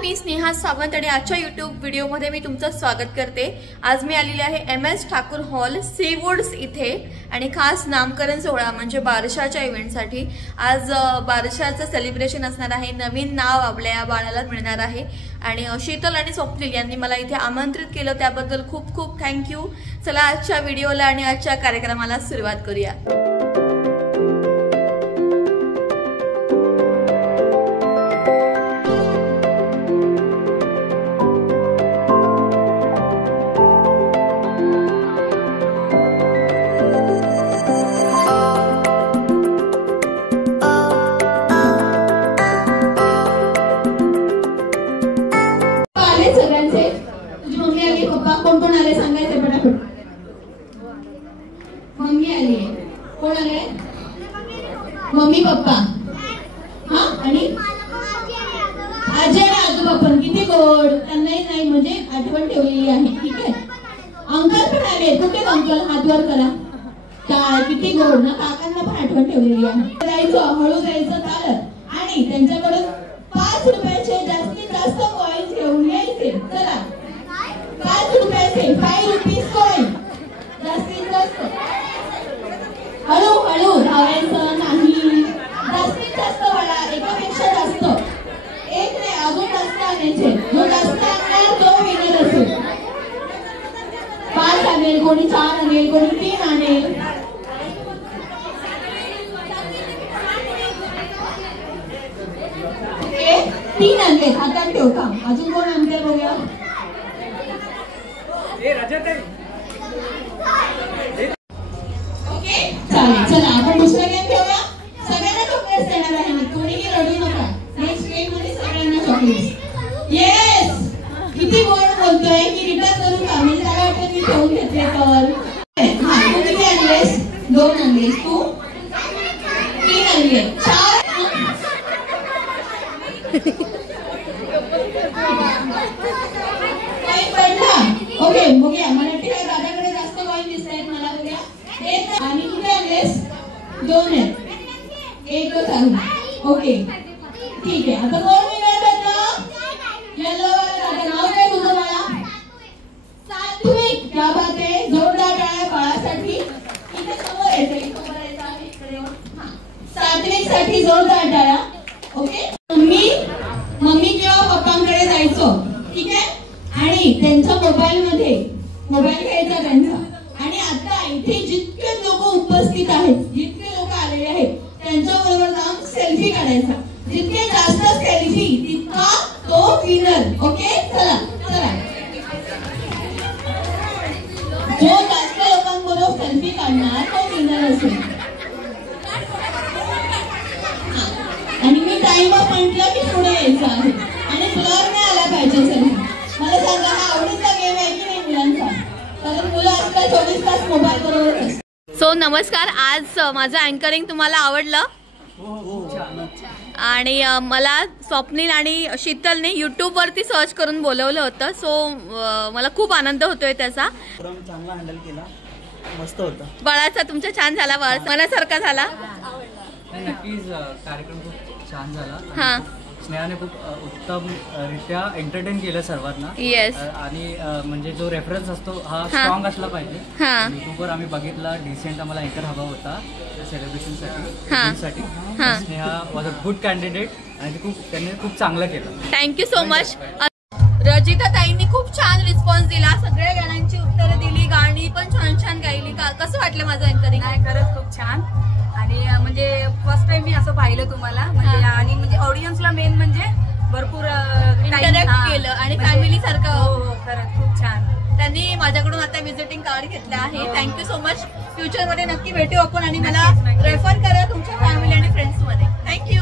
मी स्नेहा सावंत आणि आजच्या YouTube व्हिडिओमध्ये मी तुमचं स्वागत करते। आज मी आलेली आहे MS ठाकूर हॉल सीवूड्स इथे आणि खास नामकरण सोहळा म्हणजे बारशाच्या इव्हेंटसाठी। आज बारशाचं सेलिब्रेशन असणार आहे, नवीन नाव आपल्या या बाळाला मिळणार आहे आणि शीतल आणि स्वप्नील यांनी मला इथे आमंत्रित केलं, त्याबद्दल खूप खूप थँक्यू। चला आजच्या व्हिडिओला आणि आजच्या कार्यक्रमाला सुरुवात करूया। मम्मी पप्पा हा आणि आजी आणि आजोबा पण किती गोड, त्यांनाही नाही म्हणजे आठवण ठेवलेली आहे। ठीक आहे, अंकल पण आले, कुठे अंकल हात वर करा। काय किती गोड ना, काकांना पण आठवण ठेवलेली आहे। जायचं हळू जायचं चालत आणि त्यांच्याकडून 5 रुपयाचे जास्तीत जास्त कॉइन्स घेऊन यायचे। चला 5 रुपयाचे 5 रुपीज कॉइन जास्तीत जास्त, हळू हळू धावायचं नाही, जास्तीत जास्त वळा, एकापेक्षा जास्त, एक नाही अजून जास्त आणायचे, जो जास्त आणणार तो विनर असेल। 5 आणेल कोणी, 4 आणेल कोणी, 3 आणेल। ओके 3 आणले, हातात ठेव का, अजून कोण आणते बघूया। चालेल, चला आपण दुसरा गेम खेळूया। सगळ्यांना चॉकलेट्स देणार आहे मी, कोणीही रडू नका। नेक्स्ट गेम मध्ये सगळ्यांना चॉकलेट्स। येस, किती गोड बोलतोय की रिटर्न करू का, म्हणजे त्याला वाटतं मी ठेवून घेतले तर। हा तू किती आणलेस? 2 आणलेस, तू 3 आणले, 4 कॉइन पडला। ओके बघूया, मला वाटतं दादाकडे जास्त कॉइन दिसतायत, मला बघूया। आणि किती आणलेस? 2 आहेत, 1च आहे। ओके ठीक आहे, आता कोण विनर ठरलं? येलो वाला नाव काय तुझं बाळा? सात्विक, क्या बात आहे, जोरदार टाळ्या बाळासाठी। इथे समोर यायचं, इथे करायचं आहे, इकडे येऊन हां सात्विक साठी जोरदार टाळ्या। ओके मम्मी किंवा पप्पांकडे जायचं, ठीक आहे, आणि त्यांच्या मोबाईल घ्यायचा त्यांचा, आणि आता इथे जितके लोक उपस्थित आहेत, जितके लोक आलेले आहेत त्यांच्या बरोबर जाऊन सेल्फी काढायचा। जितके जास्त सेल्फी तितका तो विनर। ओके चला चला, जो जास्त लोकांबरोबर सेल्फी काढणार तो विनर असेल। आणि मी टाइम अप म्हटलं की पुढे यायचं आहे आणि ब्लर नाही आला पाहिजे सेल्फी। मला सांगा, हा आवडीचा गेम आहे की नाही मुलांचा? कारण मुलं आजकाल 24 तास मोबाईल बरोबर असतात। सो नमस्कार, आज माझं अँकरिंग तुम्हाला आवडलं? आणि मला स्वप्नील आणि शीतलने YouTube वरती सर्च करून बोलवलं होतं, सो मला खूप आनंद होतोय त्याचा। चांगला हँडल केला, मस्त होता। बाळाचा तुमचा छान झाला, मनासारखा झाला। नक्कीच कार्यक्रम खूप छान झाला। हां, स्नेहाने खूप उत्तम रित्या एंटरटेन केलं सर्वांना। येस, आणि म्हणजे जो रेफरन्स असतो हा स्ट्रॉंग असला पाहिजे। युट्यूबवर आम्ही बघितला, डिसेंट आम्हाला अँकर हवा होता सेलिब्रेशनसाठी। Sneha was a good candidate आणि त्यांनी खूप चांगलं केलं। Thank you so much. रजिता ताईंनी खूप छान रिस्पॉन्स दिला, सगळ्या गाण्यांची उत्तरं दिली, गाणी पण छान छान गायली। कसं वाटलं माझं अँकरिंग? खरंच खूप छान, आणि म्हणजे फर्स्ट टाइम मी असं पाहिलं तुम्हाला, म्हणजे आणि म्हणजे ऑडियन्सला मेन म्हणजे भरपूर इंटरॅक्ट केलं आणि फॅमिली सारखं। हो खरंच खूप छान। त्यांनी माझ्याकडून आता विजिटिंग कार्ड घेतलं आहे। Thank you so much. फ्युचर मध्ये नक्की भेटू आपण आणि मला रेफर करा तुमच्या फॅमिली आणि फ्रेंड्स मध्ये। थँक्यू।